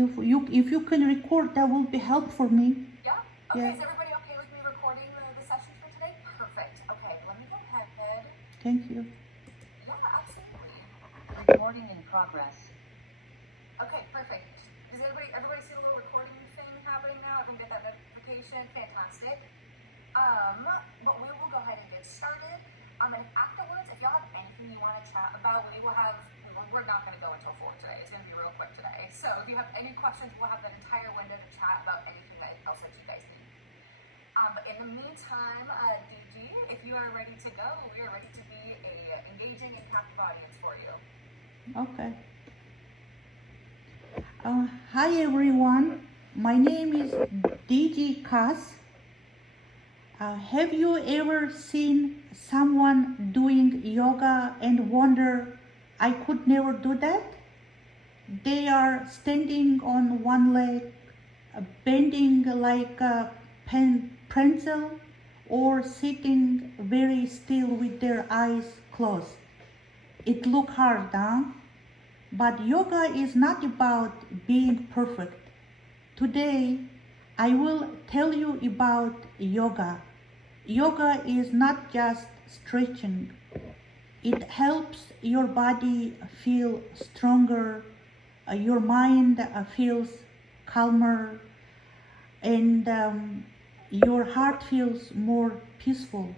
if you can record, that will be help for me. Yeah? Okay, Yeah. is everybody okay with me recording the sessions for today? Perfect. Okay, let me go ahead. Thank you. Yeah, absolutely. Recording in progress. Okay, perfect. Does everybody see the little recording thing happening now? Everyone get that notification? Fantastic. But we will go ahead and get started. And afterwards, if y'all have anything you want to chat about, we're not going to go until 4 today. It's going to be real quick today. So if you have any questions, we'll have that entire window to chat about anything else that you guys need. But in the meantime, DG, if you are ready to go, we are ready to be a engaging and captive audience for you. Okay. Hi everyone. My name is DG Kass. Have you ever seen someone doing yoga and wonder, I could never do that? They are standing on one leg, bending like a pencil, or sitting very still with their eyes closed. It look hard, huh? But yoga is not about being perfect. Today, I will tell you about yoga. Yoga is not just stretching. It helps your body feel stronger, your mind feels calmer, and your heart feels more peaceful.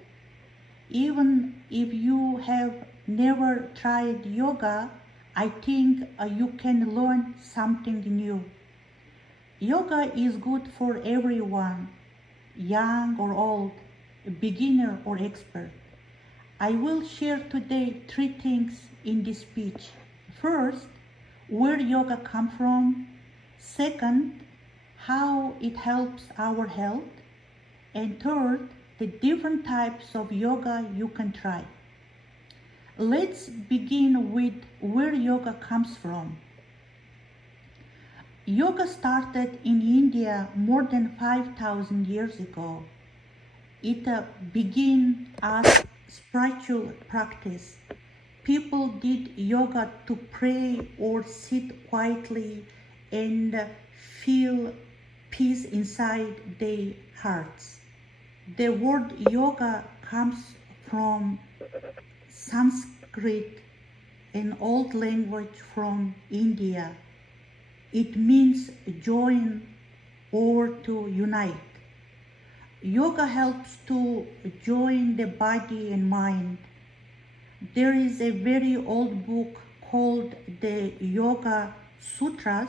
Even if you have never tried yoga, I think you can learn something new. Yoga is good for everyone, young or old, beginner or expert. I will share today 3 things in this speech. First, where yoga comes from. Second, how it helps our health. And third, the different types of yoga you can try. Let's begin with where yoga comes from. Yoga started in India more than 5,000 years ago. It began as spiritual practice. People did yoga to pray or sit quietly and feel peace inside their hearts. The word yoga comes from Sanskrit, an old language from India. It means join or to unite. Yoga helps to join the body and mind. There is a very old book called the Yoga Sutras.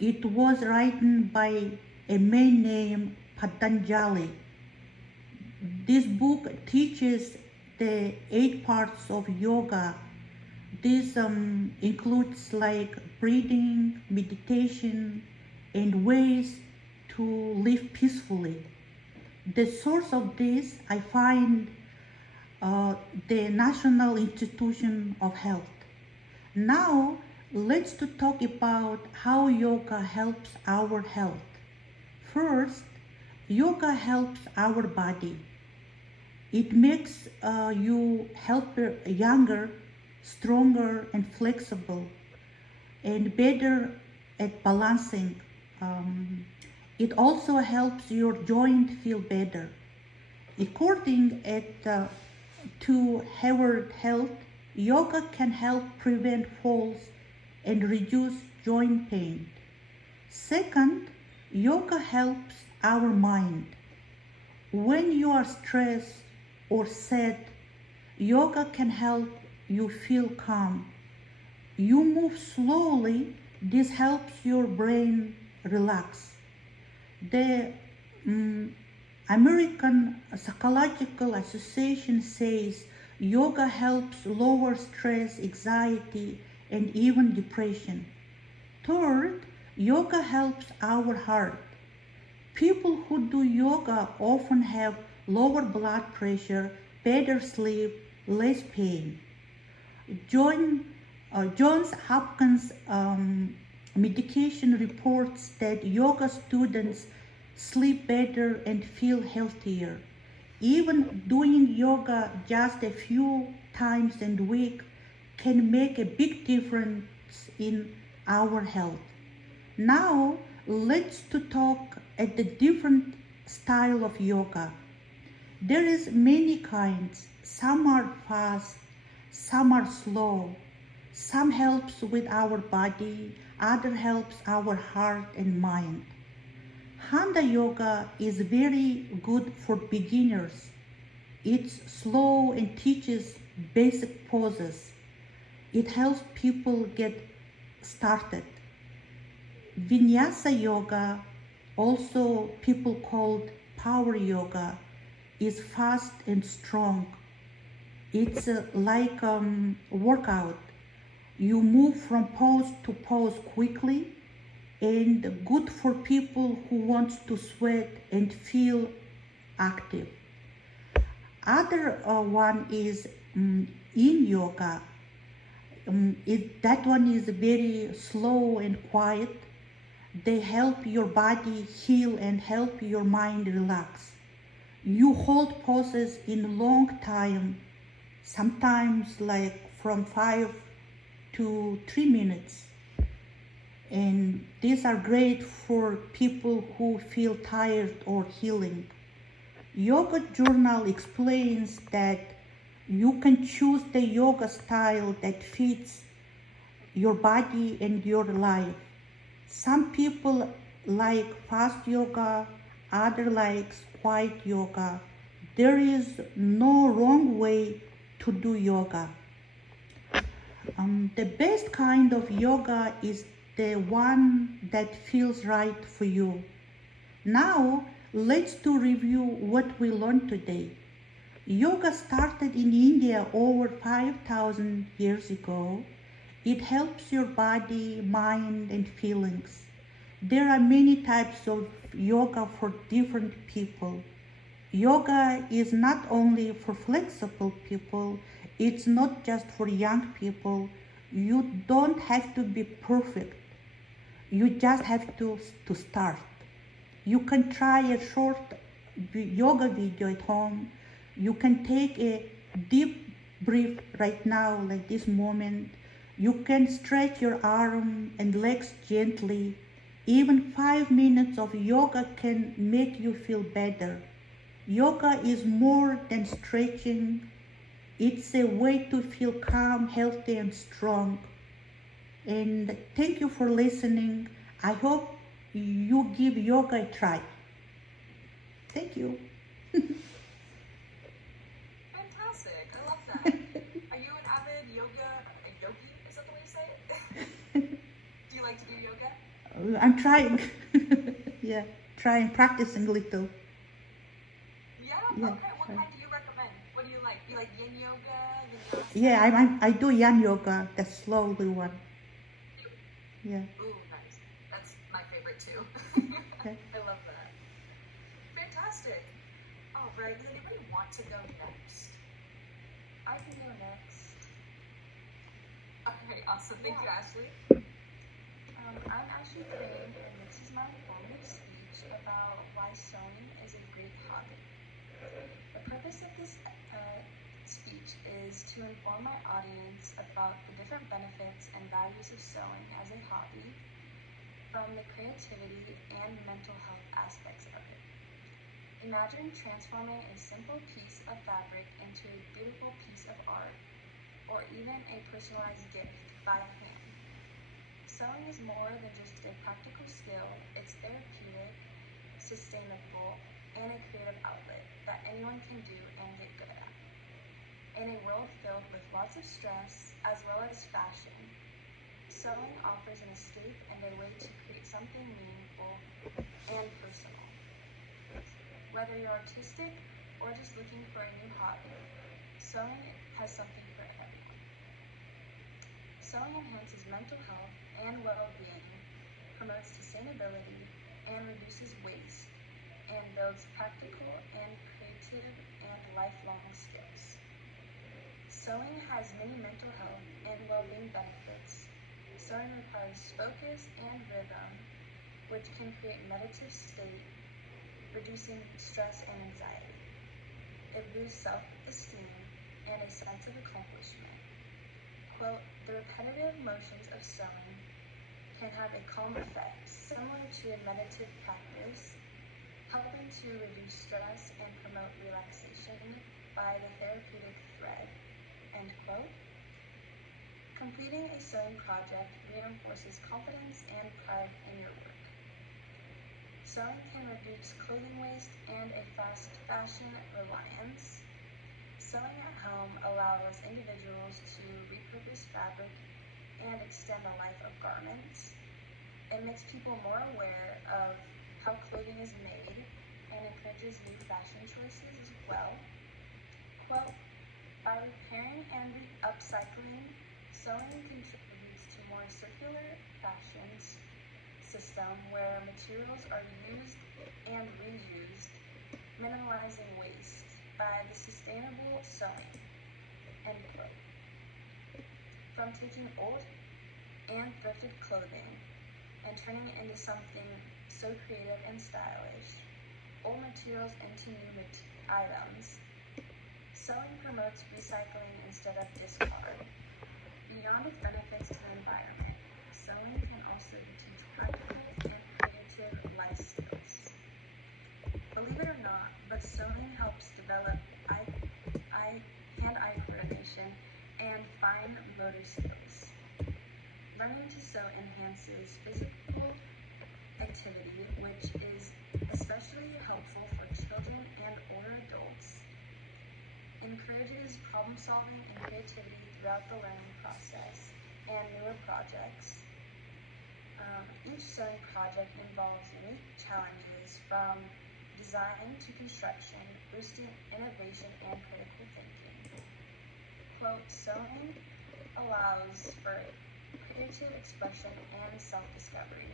It was written by a man named Patanjali. This book teaches the 8 parts of yoga. This includes like breathing, meditation, and ways to live peacefully. The source of this I find the National Institution of Health. Now let's to talk about how yoga helps our health. First, yoga helps our body. It makes you healthier, younger, stronger, and flexible, and better at balancing. It also helps your joint feel better. According to Harvard Health, yoga can help prevent falls and reduce joint pain. Second, yoga helps our mind. When you are stressed or sad, yoga can help you feel calm. You move slowly, this helps your brain relax. The American Psychological Association says yoga helps lower stress, anxiety, and even depression. Third, yoga helps our heart. People who do yoga often have lower blood pressure, better sleep, less pain. Johns Hopkins medication reports that yoga students sleep better and feel healthier. Even doing yoga just a few times in a week can make a big difference in our health. Now let's to talk at the different style of yoga. There is many kinds. Some are fast, some are slow. Some helps with our body, other helps our heart and mind. Hatha yoga is very good for beginners. It's slow and teaches basic poses. It helps people get started. Vinyasa yoga, also people called power yoga, is fast and strong. It's like workout. You move from pose to pose quickly and good for people who wants to sweat and feel active. Other one is yin yoga. That one is very slow and quiet. They help your body heal and help your mind relax. You hold poses in long time, sometimes like from 5 to 3 minutes. And these are great for people who feel tired or healing. Yoga Journal explains that you can choose the yoga style that fits your body and your life. Some people like fast yoga, others like quiet yoga. There is no wrong way to do yoga. The best kind of yoga is the one that feels right for you. Now, let's to review what we learned today. Yoga started in India over 5,000 years ago. It helps your body, mind, and feelings. There are many types of yoga for different people. Yoga is not only for flexible people, it's not just for young people. You don't have to be perfect. You just have to start. You can try a short yoga video at home. You can take a deep breath right now, like this moment. You can stretch your arm and legs gently. Even 5 minutes of yoga can make you feel better. Yoga is more than stretching. It's a way to feel calm, healthy, and strong. And thank you for listening. I hope you give yoga a try. Thank you. Fantastic. I love that. Are you an avid a yogi? Is that the way you say it? Do you like to do yoga? I'm trying. Yeah, trying, practicing a little. Yeah? Yeah, Okay. What sure. kind do you recommend? What do you like? You like yin yoga, vinyasa? Yeah, I do yan yoga, the slowly one. Yeah. Ooh, nice. That's my favorite too. Okay. I love that. Fantastic. All right. Does anybody want to go next? I can go next. Okay, awesome. Thank you, Ashley. I'm Ashley Crane, and this is my informative speech about why sewing is a great hobby. The purpose of this speech is to inform my audience about the different benefits and values of sewing as a hobby, from the creativity and mental health aspects of it. Imagine transforming a simple piece of fabric into a beautiful piece of art, or even a personalized gift by hand. Sewing is more than just a practical skill, it's therapeutic, sustainable, and a creative outlet that anyone can do and get good at. In a world filled with lots of stress, as well as fashion, sewing offers an escape and a way to create something meaningful and personal. Whether you're artistic or just looking for a new hobby, sewing has something for everyone. Sewing enhances mental health and well-being, promotes sustainability, and reduces waste, and builds practical and creative and lifelong skills. Sewing has many mental health and well-being benefits. Sewing requires focus and rhythm, which can create meditative state, reducing stress and anxiety. It boosts self-esteem and a sense of accomplishment. Quote, the repetitive motions of sewing can have a calm effect, similar to a meditative practice, helping to reduce stress and promote relaxation by the therapeutic thread. End quote. Completing a sewing project reinforces confidence and pride in your work. Sewing can reduce clothing waste and a fast fashion reliance. Sewing at home allows individuals to repurpose fabric and extend the life of garments. It makes people more aware of how clothing is made and encourages new fashion choices as well. Quote, by repairing and upcycling, sewing contributes to more circular fashions system where materials are used and reused, minimizing waste by the sustainable sewing. End quote. From taking old and thrifted clothing and turning it into something so creative and stylish, old materials into new items, sewing promotes recycling instead of discard. Beyond its benefits to the environment, sewing can also teach practical and creative life skills. Believe it or not, but sewing helps develop hand-eye coordination and fine motor skills. Learning to sew enhances physical activity, which is especially helpful for children and older adults. Encourages problem solving and creativity throughout the learning process and newer projects. Each sewing project involves unique challenges from design to construction, boosting innovation and critical thinking. Quote, sewing allows for creative expression and self-discovery,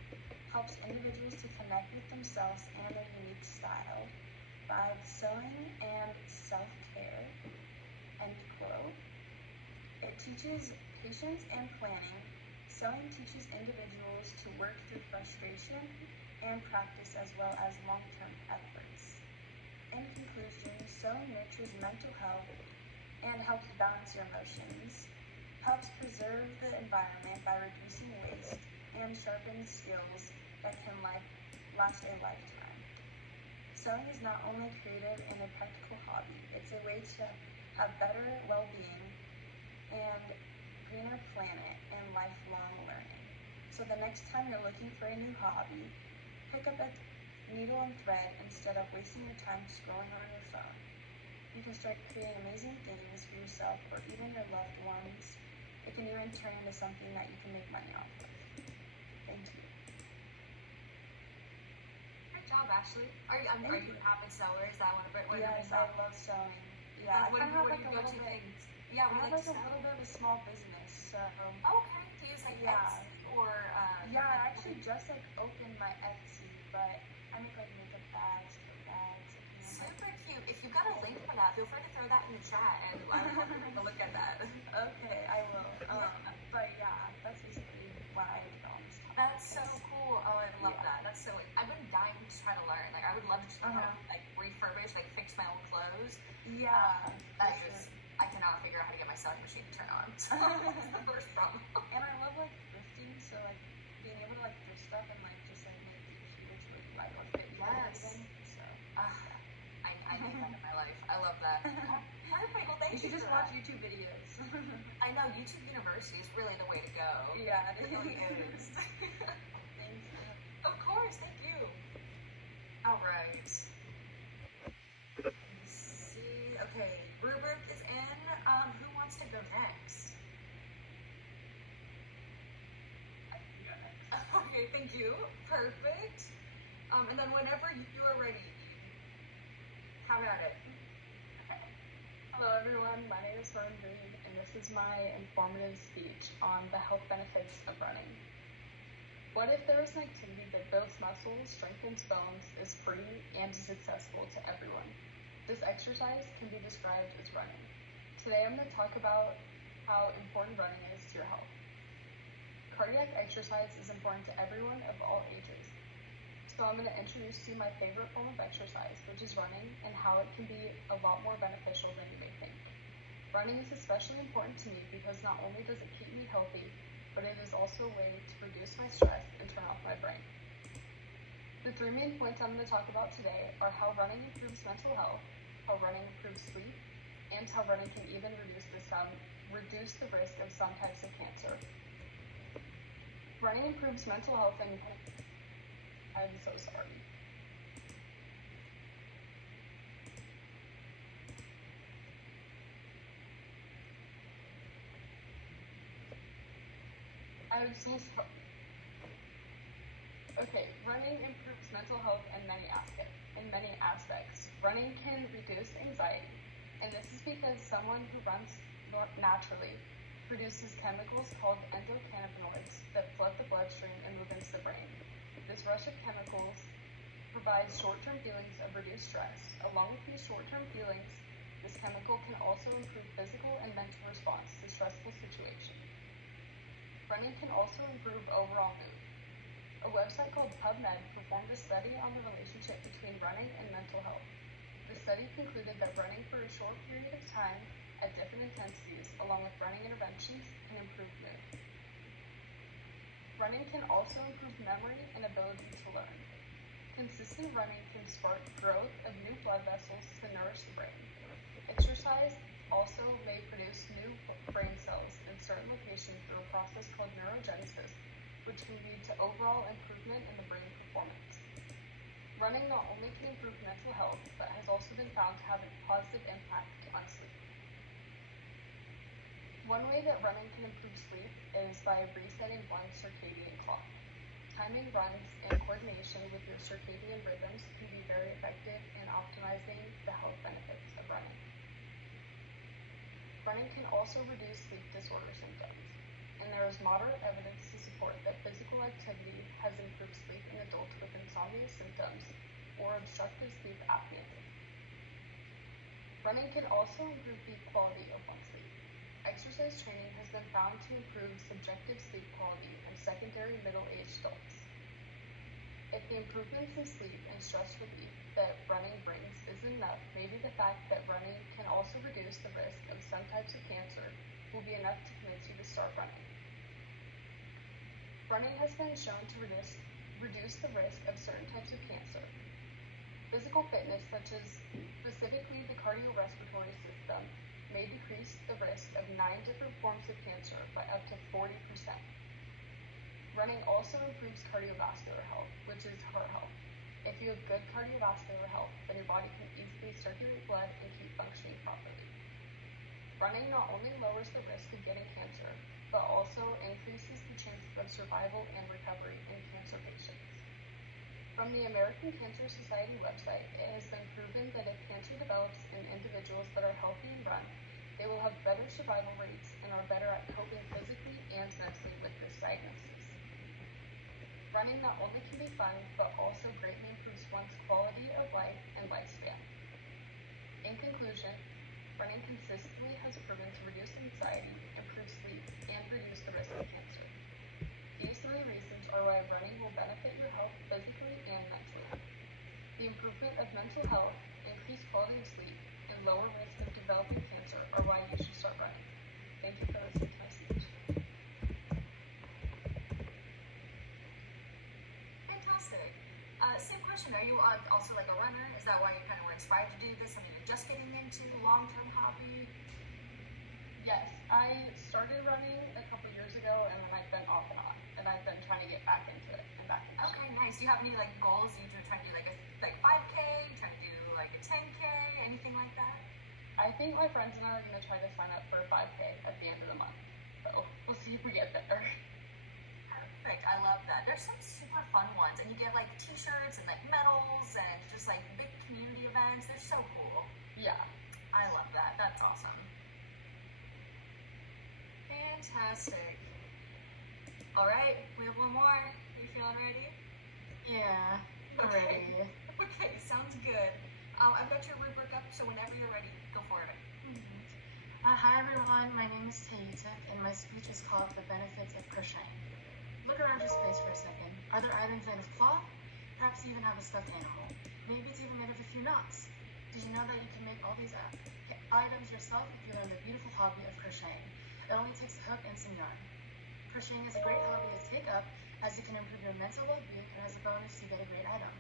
helps individuals to connect with themselves and their unique style by sewing and self-care, end quote. It teaches patience and planning. Sewing teaches individuals to work through frustration and practice as well as long-term efforts. In conclusion, sewing nurtures mental health and helps balance your emotions, helps preserve the environment by reducing waste, and sharpens skills that can last a lifetime. Sewing is not only creative and a practical hobby, it's a way to have better well-being and greener planet and lifelong learning. So the next time you're looking for a new hobby, pick up a needle and thread instead of wasting your time scrolling on your phone. You can start creating amazing things for yourself or even your loved ones. It can even turn into something that you can make money off of. Thank you. Great job, Ashley. Are you an avid seller? Is that one of your Yes, I love sewing. Yeah, what I do you go to things? Yeah, I we have like like to a sew. little bit of a small business, so Okay. Do you use like Yeah. Etsy or yeah, I actually just like opened my Etsy, but I make like makeup bags, tote bags, and like super cute. If you've got a link for that, feel free to throw that in the chat and I would love to take a look at that. okay, I will. But yeah, that's basically why I make all this stuff. That's so cool. Oh, I love Yeah. that. That's so. I've been dying to try to learn. Like, I would love to just Uh-huh. like refurbish, like fix my old clothes. Yeah, That for is, sure. I cannot figure out how to get my sewing machine to turn on. So that's the first problem. And I love like thrifting, so like being able to like thrift stuff and like just like make it cute to like or fit you and Yes. everything. So I need that in my life. I love that. Perfect. Well, thank you you. should just for watch that. YouTube videos. I know YouTube University is really the way to go. Yeah, It really is. Thank you. Of course. Thank you. All right. Let's see. Okay, rubric is in. Who wants to go next? Okay, thank you. Perfect. And then whenever you are ready, have at it. Hello everyone, my name is Rowan Reed, and this is my informative speech on the health benefits of running. What if there was an activity that builds muscles, strengthens bones, is free, and is accessible to everyone? This exercise can be described as running. Today I'm going to talk about how important running is to your health. Cardiac exercise is important to everyone of all ages. So I'm going to introduce to you my favorite form of exercise, which is running, and how it can be a lot more beneficial than you may think. Running is especially important to me because not only does it keep me healthy, but it is also a way to reduce my stress and turn off my brain. The 3 main points I'm going to talk about today are how running improves mental health, how running improves sleep, and how running can even reduce the risk of some types of cancer. Running improves mental health and I'm so sorry. I'm so sorry. Okay, running improves mental health in many aspects. Running can reduce anxiety, and this is because someone who runs naturally produces chemicals called endocannabinoids that flood the bloodstream and move into the brain. This rush of chemicals provides short-term feelings of reduced stress. Along with these short-term feelings, this chemical can also improve physical and mental response to stressful situations. Running can also improve overall mood. A website called PubMed performed a study on the relationship between running and mental health. The study concluded that running for a short period of time at different intensities, along with running interventions, can improve mood. Running can also improve memory and ability to learn. Consistent running can spark growth of new blood vessels to nourish the brain. Exercise also may produce new brain cells in certain locations through a process called neurogenesis, which can lead to overall improvement in the brain performance. Running not only can improve mental health, but has also been found to have a positive impact on sleep. One way that running can improve sleep is by resetting one's circadian clock. Timing runs in coordination with your circadian rhythms can be very effective in optimizing the health benefits of running. Running can also reduce sleep disorder symptoms, and there is moderate evidence to support that physical activity has improved sleep in adults with insomnia symptoms or obstructive sleep apnea. Running can also improve the quality of one's sleep. Exercise training has been found to improve subjective sleep quality in secondary middle-aged adults. If the improvements in sleep and stress relief that running brings isn't enough, maybe the fact that running can also reduce the risk of some types of cancer will be enough to convince you to start running. Running has been shown to reduce the risk of certain types of cancer. Physical fitness, such as specifically the cardiorespiratory system, may decrease the risk of 9 different forms of cancer by up to 40%. Running also improves cardiovascular health, which is heart health. If you have good cardiovascular health, then your body can easily circulate blood and keep functioning properly. Running not only lowers the risk of getting cancer, but also increases the chances of survival and recovery in cancer patients. From the American Cancer Society website, it has been proven that if cancer develops in individuals that are healthy and run, they will have better survival rates and are better at coping physically and mentally with this diagnosis. Running not only can be fun, but also greatly improves one's quality of life and lifespan. In conclusion, running consistently has proven to reduce anxiety, improve sleep, and reduce the risk of cancer. These 3 reasons are why running will benefit your health physically and mentally. The improvement of mental health, increased quality of sleep, and lower risk of developing cancer are why you should start running. Thank you for listening to my speech. Fantastic. Same question. Are you also like a runner? Is that why you kind of were inspired to do this? I mean, you're just getting into long-term hobby. Yes, I started running a couple years ago, and then I've been off and on, and I've been trying to get back into it and back into Okay, nice. Do you have any like goals? You trying to do like a 5K? You trying to do like a 10K? Anything like that? I think my friends and I are going to try to sign up for a 5K at the end of the month. So we'll see if we get there. Perfect. I love that. There's some super fun ones, and you get like t-shirts and like medals and just like big community events. They're so cool. Yeah. I love that. That's awesome. Fantastic. All right, we have one more. Are you feeling ready? Yeah, Okay. already. Okay, sounds good. I've got your rubric up, so whenever you're ready, go for it. Hi everyone, my name is Taita, and my speech is called The Benefits of Crocheting. Look around your space for a second. Are there items made of cloth? Perhaps you even have a stuffed animal. Maybe it's even made of a few knots. Did you know that you can make all these items yourself if you learn the beautiful hobby of crocheting? It only takes a hook and some yarn. Crocheting is a great hobby to take up as it can improve your mental well-being, and as a bonus, you get a great item.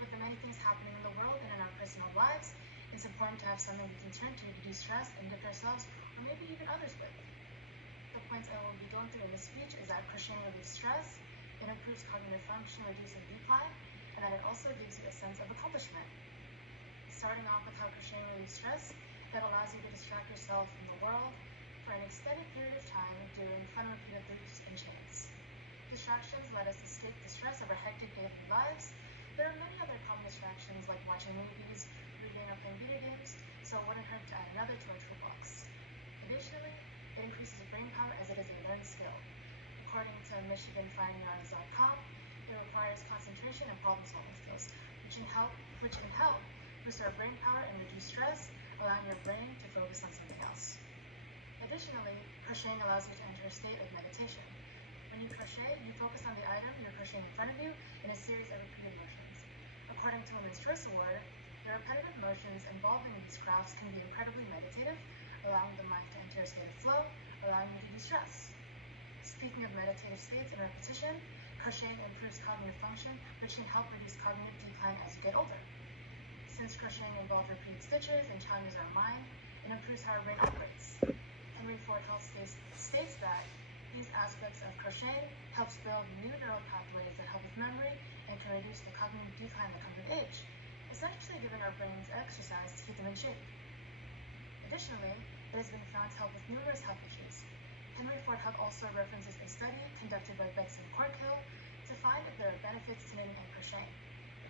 With the many things happening in the world and in our personal lives, it's important to have something we can turn to de-stress and gift ourselves, or maybe even others with. The points I will be going through in this speech is that crocheting relieves stress, it improves cognitive function, reducing decline, and that it also gives you a sense of accomplishment. Starting off with how crocheting relieves stress, that allows you to distract yourself from the world for an extended period of time doing fun repeated loops and chains. Distractions let us escape the stress of our hectic daily lives. There are many other common distractions like watching movies, reading, or playing video games, so it wouldn't hurt to add another to our toolbox. Additionally, it increases brain power as it is a learned skill. According to MichiganFineArts.com, it requires concentration and problem-solving skills, which can help boost our brain power and reduce stress, allowing your brain to focus on something else. Additionally, crocheting allows you to enter a state of meditation. When you crochet, you focus on the item you're crocheting in front of you in a series of repeated motions. According to Women's Choice Award, the repetitive motions involved in these crafts can be incredibly meditative, allowing the mind to enter a state of flow, allowing you to de-stress. Speaking of meditative states and repetition, crocheting improves cognitive function, which can help reduce cognitive decline as you get older. Since crocheting involves repeated stitches and challenges our mind, it improves how our brain operates. Henry Ford Health states that these aspects of crocheting helps build new neural pathways that help with memory and can reduce the cognitive decline that comes with age, essentially giving our brains exercise to keep them in shape. Additionally, it has been found to help with numerous health issues. Henry Ford Health also references a study conducted by Betson Corkhill to find if there are benefits to knitting and crocheting.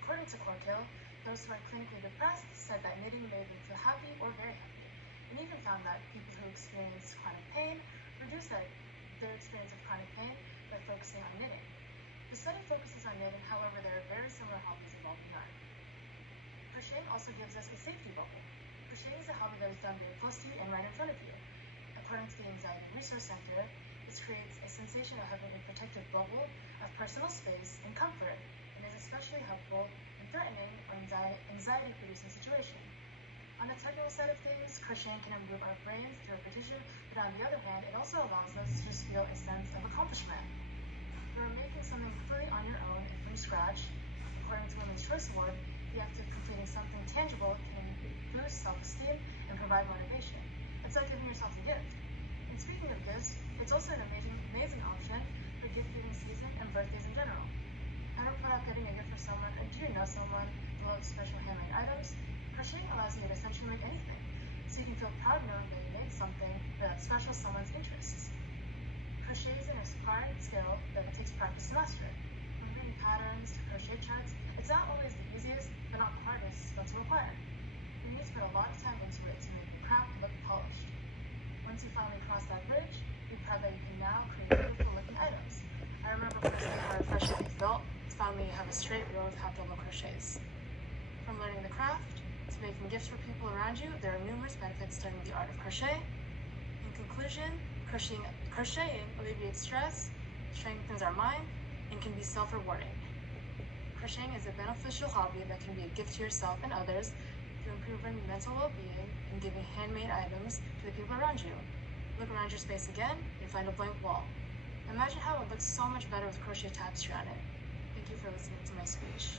According to Corkhill, those who are clinically depressed said that knitting made them feel happy or very happy, and even found that people who experience chronic pain reduced their experience of chronic pain by focusing on knitting. The study focuses on knitting, however, there are very similar hobbies involving yarn. Crocheting also gives us a safety bubble. Crocheting is a hobby that is done very close to you and right in front of you. According to the Anxiety Resource Center, this creates a sensation of having a protective bubble of personal space and comfort, and is especially helpful in threatening or anxiety-producing situations. On the technical side of things, crocheting can improve our brains through repetition, but on the other hand, it also allows us to just feel a sense of accomplishment. You're making something completely on your own and from scratch. According to Women's Choice Award, the act of completing something tangible can boost self-esteem and provide motivation. It's like giving yourself a gift. And speaking of gifts, it's also an amazing option for gift-giving season and birthdays in general. Ever put off getting a gift for someone, or do you know someone who loves special handmade items? Crocheting allows you to essentially make anything, so you can feel proud knowing that you made something for that special someone's interests. Crochet is an acquired skill that it takes practice to master. From reading patterns to crochet charts, it's not always the easiest, but not the hardest skill to acquire. You need to put a lot of time into it to make the craft look polished. Once you finally cross that bridge, be proud that you can now create beautiful looking items. I remember personally how refreshing it felt to finally have a straight row of half double crochets. From learning the craft to making gifts for people around you, there are numerous benefits to learning the art of crochet. In conclusion, crocheting alleviates stress, strengthens our mind, and can be self-rewarding. Crocheting is a beneficial hobby that can be a gift to yourself and others through improving mental well-being and giving handmade items to the people around you. Look around your space again and find a blank wall. Imagine how it looks so much better with crochet tapestry on it. Thank you for listening to my speech.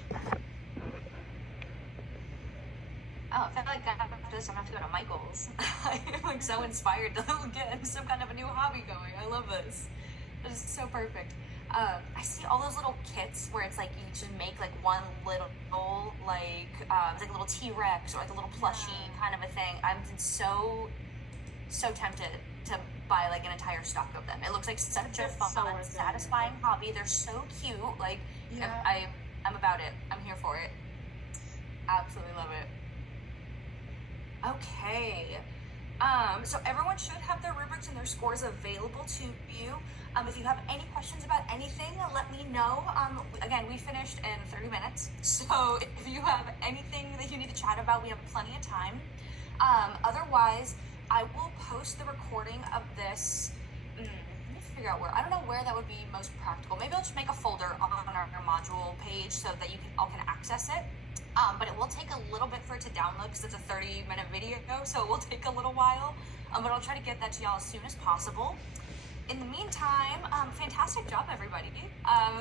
Oh, I feel like after this, I'm gonna have to go to Michael's. I'm like so inspired to get some kind of a new hobby going. I love this. This is so perfect. I see all those little kits where it's like you just make like one little like it's like a little T-Rex or like a little plushie kind of a thing. I'm so tempted to buy like an entire stock of them. It looks like such a fun, satisfying hobby. They're so cute. Like I'm about it. I'm here for it. Absolutely love it. Okay, so everyone should have their rubrics and their scores available to you. If you have any questions about anything, let me know. Again, we finished in 30 minutes, so if you have anything that you need to chat about, we have plenty of time. Otherwise, I will post the recording of this. Let me figure out where. I don't know where that would be most practical. Maybe I'll just make a folder on our module page so that you all can access it. But it will take a little bit for it to download because it's a 30-minute video, so it will take a little while. But I'll try to get that to y'all as soon as possible. in the meantime, fantastic job, everybody.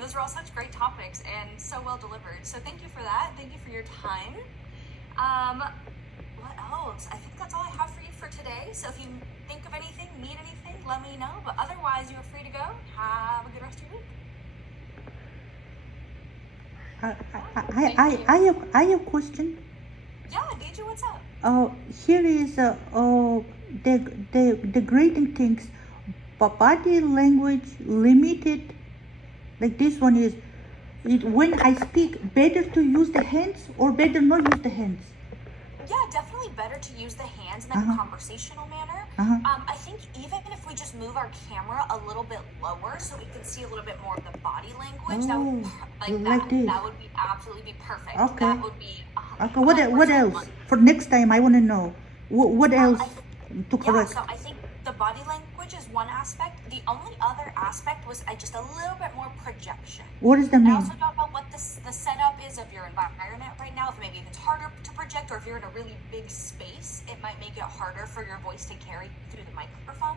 Those were all such great topics and so well delivered. So thank you for that. Thank you for your time. What else? I think that's all I have for you for today. So if you think of anything, need anything, let me know. But otherwise, you're free to go. Have a good rest of your week. I have a question. Yeah, DJ, what's up? Here is the grading things, body language limited. Like this one is, when I speak, better to use the hands or better not use the hands? Yeah, definitely better to use the hands in like a conversational manner. I think even if we just move our camera a little bit lower so we can see a little bit more of the body language, that would that would be absolutely be perfect. Okay. That would be Okay. What else? For next time, I want to know what else to correct. So I think the body language is one aspect. The only other aspect was just a little bit more projection. What does that I mean? also don't know what the setup is of your environment right now. If maybe it's harder to project, or if you're in a really big space, it might make it harder for your voice to carry through the microphone.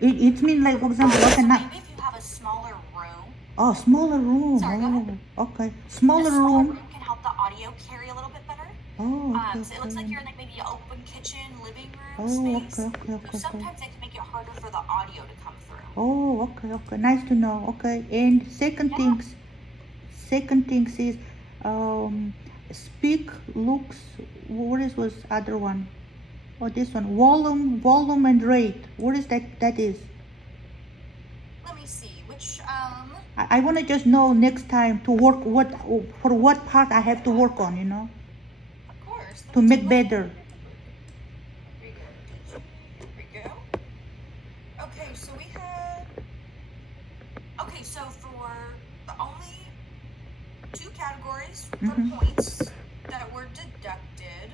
It means like, for example, So maybe if you have a smaller room. Oh, smaller room. Sorry, go ahead. Okay. Smaller A smaller room. room can help the audio carry a little bit better. Oh, okay. So it looks like you're in like maybe an open kitchen, living room Oh, space. okay. So sometimes it can make it harder for the audio to come through. Oh, okay. Nice to know. Okay. And second things is speak, looks. What is was other one? Oh, this one. Volume and rate. What is that? That is. Let me see which I want to just know next time to work what part I have to work on. Of course. To make better. Here we go. Okay, so we had. Okay, so for the only 2 categories for points that were deducted,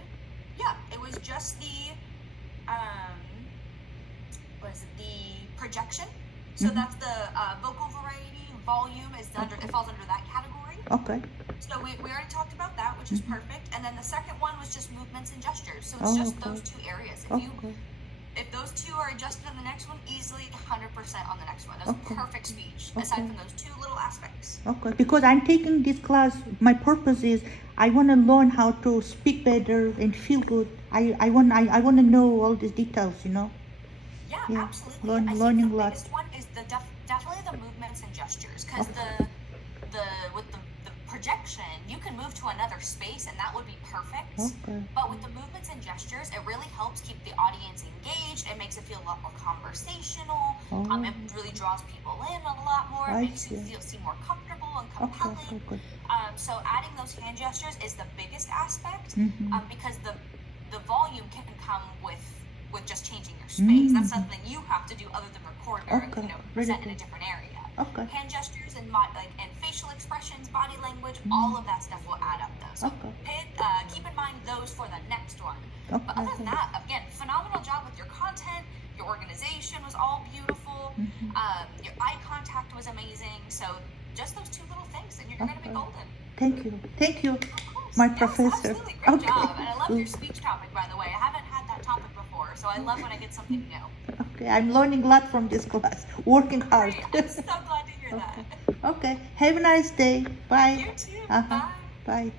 it was just the the projection. So that's the vocal variety, volume it falls under that category. Okay. So we already talked about that, which is perfect. And then the second one was just movements and gestures. So it's just those 2 areas. If those 2 are adjusted on the next one, easily 100% on the next one. That's perfect speech, aside from those 2 little aspects. Okay, because I'm taking this class, my purpose is I want to learn how to speak better and feel good. I want to know all these details, Yeah, absolutely. Learning the a lot. biggest one is definitely the movements and gestures, because with the projection, you can move to another space and that would be perfect. Okay. But with the movements and gestures, it really helps keep the audience engaged. It makes it feel a lot more conversational. It really draws people in a lot more. It makes you seem more comfortable and compelling. Okay. So adding those hand gestures is the biggest aspect, because the volume can come with just changing your space. That's something you have to do other than record or present in a different area. Okay. Hand gestures and and facial expressions, body language, all of that stuff will add up though. So keep in mind those for the next one. But other than that, again, phenomenal job with your content. Your organization was all beautiful. Your eye contact was amazing. So just those 2 little things and you're going to be golden. Thank you, my professor. Absolutely, great job. And I love your speech topic, by the way. I haven't had that topic before, so I love when I get something new. Okay, I'm learning a lot from this class. Working hard. I'm so glad to hear that. Okay, have a nice day. Bye. You too. Bye. Bye.